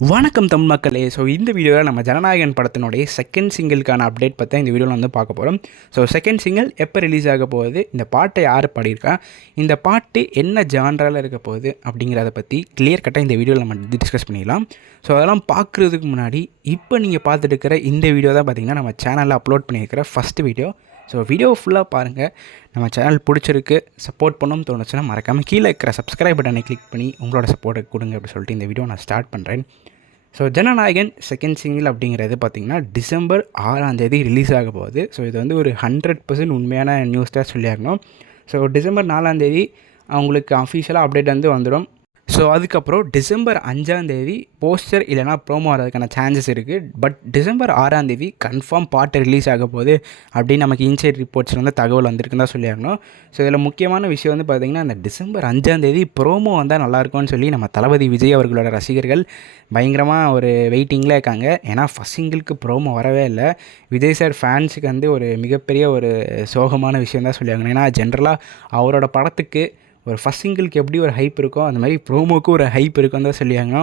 வணக்கம் தமிழ் மக்களே. ஸோ இந்த வீடியோவில் நம்ம ஜனநாயகன் படத்தினுடைய செகண்ட் சிங்கிளுக்கான அப்டேட் பற்றி இந்த வீடியோவில் வந்து பார்க்க போகிறோம். ஸோ செகண்ட் சிங்கிள் எப்போ ரிலீஸ் ஆக போகுது, இந்த பாட்டை யார் பாடியிருக்கா, இந்த பாட்டு என்ன ஜான்ரால் இருக்க போகுது அப்படிங்கிறத பற்றி கிளியர் கட்டாக இந்த வீடியோவில் நம்ம டிஸ்கஸ் பண்ணிடலாம். ஸோ அதெல்லாம் பார்க்குறதுக்கு முன்னாடி இப்போ நீங்கள் பார்த்துட்டு இருக்கிற இந்த வீடியோ தான் பார்த்திங்கன்னா நம்ம சேனலில் அப்லோட் பண்ணியிருக்கிற ஃபஸ்ட்டு வீடியோ. ஸோ வீடியோ ஃபுல்லாக பாருங்கள். நம்ம சேனல் பிடிச்சிருக்கு, சப்போர்ட் பண்ணணும்னு தோணுச்சுன்னா மறக்காமல் கீழே இருக்கிற சப்ஸ்கிரைப் பட்டனை கிளிக் பண்ணி உங்களோட சப்போர்ட்டை கொடுங்க அப்படின்னு சொல்லிட்டு இந்த வீடியோ நான் ஸ்டார்ட் பண்ணுறேன். ஸோ ஜனநாயகன் செகண்ட் சிங்கிள் அப்படிங்கிறது பார்த்திங்கன்னா December 6 ரிலீஸ் ஆக போகுது. ஸோ இது வந்து ஒரு 100% உண்மையான நியூஸ் தான் சொல்லியாகணும். ஸோ December 4 அவங்களுக்கு அஃபிஷியலாக அப்டேட் வந்து வந்துடும். ஸோ அதுக்கப்புறம் December 5 போஸ்டர் இல்லைனா ப்ரோமோ வரதுக்கான சான்சஸ் இருக்குது. பட் December 6 கன்ஃபார்ம் பாட்டு ரிலீஸ் ஆக போகுது அப்படின்னு நமக்கு இன்சைட் ரிப்போர்ட்ஸில் வந்து தகவல் வந்திருக்குன்னு தான் சொல்லியாகணும். ஸோ இதில் முக்கியமான விஷயம் வந்து பார்த்திங்கன்னா அந்த December 5 ப்ரோமோ வந்தால் நல்லாயிருக்கும்னு சொல்லி நம்ம தளபதி விஜய் அவர்களோட ரசிகர்கள் பயங்கரமாக ஒரு வெயிட்டிங்கில் இருக்காங்க. ஏன்னா ஃபஸ்ட் சிங்கிளுக்கு ப்ரோமோ வரவே இல்லை. விஜய் சார் ஃபேன்ஸுக்கு வந்து ஒரு மிகப்பெரிய ஒரு சோகமான விஷயம் தான் சொல்லியாகணும். ஏன்னா ஜென்ரலாக அவரோட படத்துக்கு ஒரு ஃபஸ்ட் சிங்கிளுக்கு எப்படி ஒரு ஹைப் இருக்கோ அந்த மாதிரி ப்ரோமோக்கு ஒரு ஹைப் இருக்குன்னு தான் சொல்லியாங்க.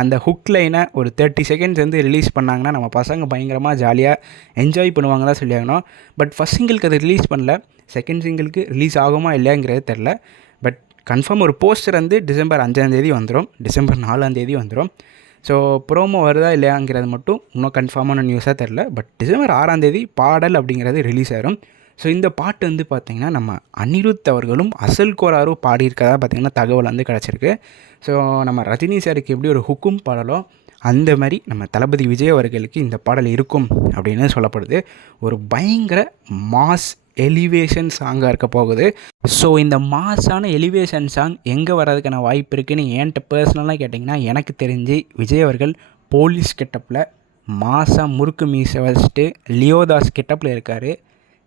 அந்த ஹுக் லைனை ஒரு 30 செகண்ட்ஸ் வந்து ரிலீஸ் பண்ணாங்கன்னா நம்ம பசங்க பயங்கரமாக ஜாலியாக என்ஜாய் பண்ணுவாங்க தான் சொல்லியாகணும். பட் ஃபஸ்ட் சிங்கிளுக்கு அதை ரிலீஸ் பண்ணல. செகண்ட் சிங்கிளுக்கு ரிலீஸ் ஆகுமா இல்லையாங்கிறது தெரில. பட் கன்ஃபார்ம் ஒரு போஸ்டர் வந்து December 5 வந்துடும், December 4 வந்துடும். ஸோ ப்ரோமோ வருதா இல்லையாங்கிறது மட்டும் இன்னும் கன்ஃபார்மான நியூஸாக தெரில. பட் December 6 பாடல் அப்படிங்கிறது ரிலீஸ் ஆகிடும். ஸோ இந்த பாட்டு வந்து பார்த்திங்கன்னா நம்ம அனிருத் அவர்களும் அசல் கோராரும் பாடியிருக்கதா பார்த்திங்கன்னா தகவல் வந்து கிடச்சிருக்கு. ஸோ நம்ம ரஜினி சாருக்கு எப்படி ஒரு ஹுக்கும் பாடலோ அந்த மாதிரி நம்ம தளபதி விஜய் அவர்களுக்கு இந்த பாடல் இருக்கும் அப்படின்னு சொல்லப்படுது. ஒரு பயங்கர மாஸ் எலிவேஷன் சாங்காக இருக்க போகுது. ஸோ இந்த மாஸான எலிவேஷன் சாங் எங்கே வர்றதுக்கான வாய்ப்பு இருக்குதுன்னு என்கிட்ட பர்சனலாக கேட்டிங்கன்னா எனக்கு தெரிஞ்சு விஜய் அவர்கள் போலீஸ் கெட்டப்பில் மாஸாக முறுக்கு மீசை வச்சுட்டு லியோதாஸ் கெட்டப்பில் இருக்கார்.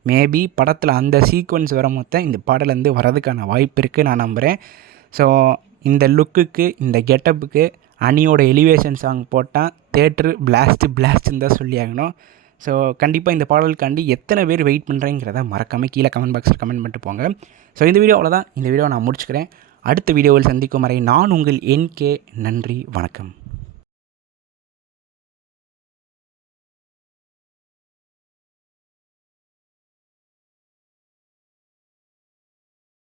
மேபி படத்தில் அந்த சீக்வன்ஸ் வர மொத்தம் இந்த பாடல் வந்து வரதுக்கான வாய்ப்பு இருக்குது நான் நம்புகிறேன். ஸோ இந்த லுக்குக்கு இந்த கெட்டப்புக்கு அனியோட எலிவேஷன் சாங் போட்டால் தேட்ரு பிளாஸ்ட்டுன்னு தான் சொல்லியாகணும். ஸோ கண்டிப்பாக இந்த பாடலுக்காண்டி எத்தனை பேர் வெயிட் பண்ணுறேங்கிறத மறக்காமல் கீழே கமெண்ட் பாக்ஸில் கமெண்ட் பண்ணிட்டு போங்க. ஸோ இந்த வீடியோ அவ்வளோதான். இந்த வீடியோவை நான் முடிச்சுக்கிறேன். அடுத்த வீடியோவில் சந்திக்கும் வரை நான் உங்கள் NK. நன்றி, வணக்கம்.